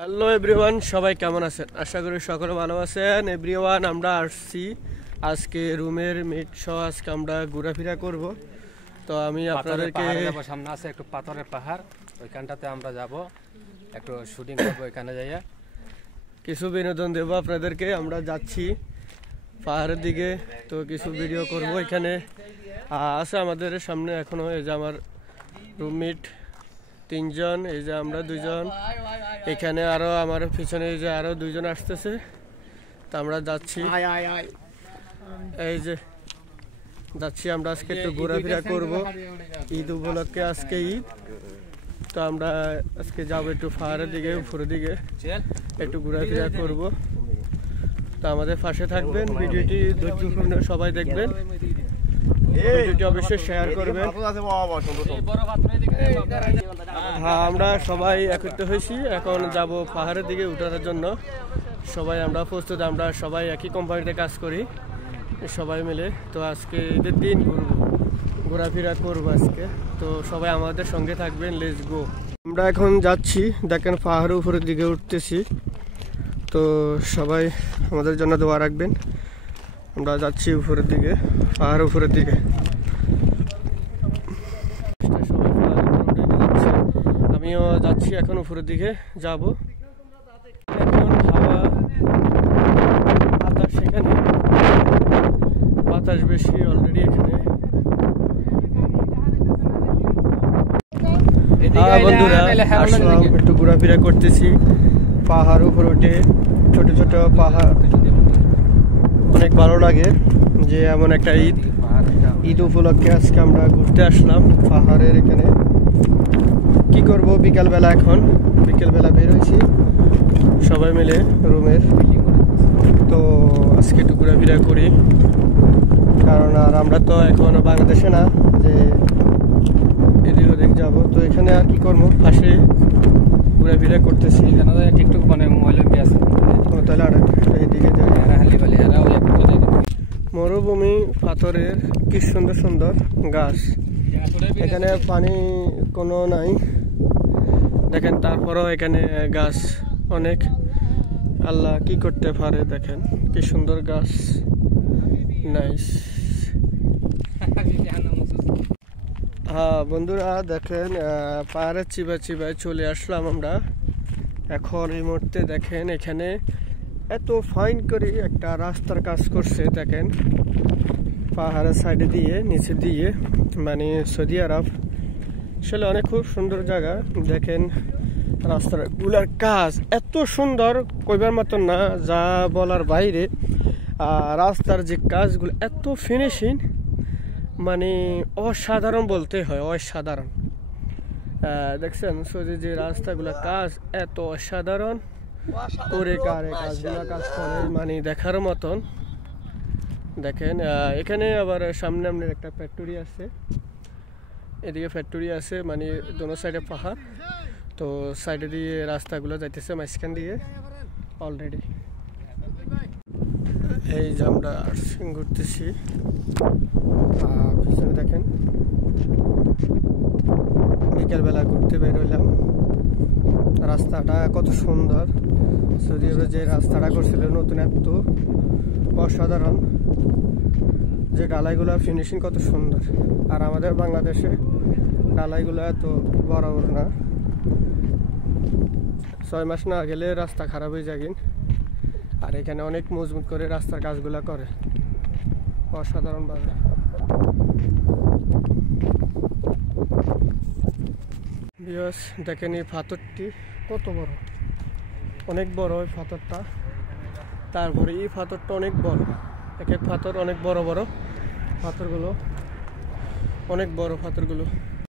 Hello everyone, সবাই কেমন আছেন? আশা করি সকলে ভালো আছেন। এভরিওয়ান, আমরা আসছি আজকে রুমের মেট সহ আজকে আমরা ঘোরাফেরা করব। তো আমি আপনাদেরকে সামনে আছে একটু পাথরের পাহাড়, ওইখানটাতে আমরা যাব, একটু শুটিং করবো। ওইখানে যাইয়া কিছু বিনোদন দেব আপনাদেরকে। আমরা যাচ্ছি পাহাড়ের দিকে, তো কিছু ভিডিও করব। এখানে আছে আমাদের সামনে এখনো, এই যে আমার রুমমেট তিনজন, এই যে আমরা দুজন, এখানে আরো আমার পিছনে এই যে আরো দুইজন আসতেছে। তো আমরা যাচ্ছি, এই যে যাচ্ছি আমরা আজকে একটু ঘোরাফেরা করব। ঈদ উপলক্ষে আজকে ঈদ, তো আমরা আজকে যাবো একটু পাহাড়ের দিকে, উপরের দিকে একটু ঘোরাফেরা করব। তো আমাদের পাশে থাকবেন, ভিডিওটি ধৈর্যপূর্ণ সবাই দেখবেন, ভিডিওটি অবশ্যই শেয়ার করবেন। হ্যাঁ, আমরা সবাই একত্রিত হয়েছি, এখন যাব পাহাড়ের দিকে উঠার জন্য। সবাই আমরা প্রস্তুত, আমরা সবাই একই কোম্পানিতে কাজ করি সবাই মিলে। তো আজকে ঈদের দিন ঘোরাফেরা করবো আজকে, তো সবাই আমাদের সঙ্গে থাকবেন। Let's go. আমরা এখন যাচ্ছি, দেখেন পাহাড়ের উপরের দিকে উঠতেছি। তো সবাই আমাদের জন্য দোয়া রাখবেন। আমরা যাচ্ছি উপরের দিকে, পাহাড়ের উপরের দিকে। আমিও যাচ্ছি এখন উপরের দিকে যাব। এখন হাওয়া বাতাস, এখানে বাতাস বেশি অলরেডি এখানে। বন্ধুরা আসলাম, একটু ঘোরাফেরা করতেছি পাহাড় উপরে উঠে। ছোট ছোট পাহাড় অনেক ভালো লাগে, যে এমন একটা ঈদ উপলক্ষে আজকে আমরা ঘুরতে আসলাম পাহাড়ের এখানে। কি করব, বিকালবেলা, এখন বিকেলবেলা বের হয়েছি সবাই মিলে রুমের। তো আজকে একটু ঘোরাফেরা করি, কারণ আর আমরা তো এখন বাংলাদেশে না যে এদিক ওদিক যাবো। তো এখানে আর কি করবো, পাশে ঘোরাফেরা করতেছি। একটু মানে ময়লা আছে, তাহলে আর এইদিকে যাই। মরুভূমি, পাথরের কি সুন্দর সুন্দর গাছ, এখানে পানি কোনো নাই দেখেন, তারপরেও এখানে গাছ অনেক। আল্লাহ কি করতে পারে, দেখেন কি সুন্দর গাছ, নাইস। হ্যাঁ বন্ধুরা, দেখেন পাহাড়ের চিবায় চলে আসলাম আমরা এখন। এই মুহূর্তে দেখেন এখানে এত ফাইন করে একটা রাস্তার কাজ করছে, দেখেন পাহাড়ের সাইডে দিয়ে নিচে দিয়ে, মানে সৌদি আরব। আসলে অনেক খুব সুন্দর জায়গা, দেখেন রাস্তার গুলার কাজ এত সুন্দর, কইবার মতন না, যা বলার বাইরে। রাস্তার যে কাজগুলো এত ফিনিশিং, মানে অসাধারণ বলতে হয়, অসাধারণ। দেখছেন সৌদি যে রাস্তাগুলোর কাজ এত অসাধারণ করে কাজগুলো কাজ করে, মানে দেখার মতন। দেখেন এখানে আবার সামনে আপনার একটা ফ্যাক্টরি আছে, এদিকে ফ্যাক্টরি আছে, মানে দোনো সাইডে পাহাড়। তো সাইডে দিয়ে রাস্তাগুলো যাইতেছে মাঝখান দিয়ে অলরেডি। এই যে আমরা ঘুরতেছি, পিছনে দেখেন বিকেলবেলা ঘুরতে বের হইলাম। রাস্তাটা কত সুন্দর, সৌদি আরবে যে রাস্তাটা করছিল নতুন, এত অসাধারণ, যে ঢালাইগুলো ফিনিশিং কত সুন্দর। আর আমাদের বাংলাদেশে ঢালাইগুলো এত বড় বড় না, 6 মাস না গেলে রাস্তা খারাপ হয়ে যায়। আর এখানে অনেক মজবুত করে রাস্তার কাজগুলো করে অসাধারণভাবে। বিয়স দেখেন এই পাথরটি কত বড়, অনেক বড় ওই পাথরটা। তারপরে এই পাথরটা অনেক বড়, এক এক পাথর অনেক বড় বড় পাথরগুলো, অনেক বড় পাথরগুলো।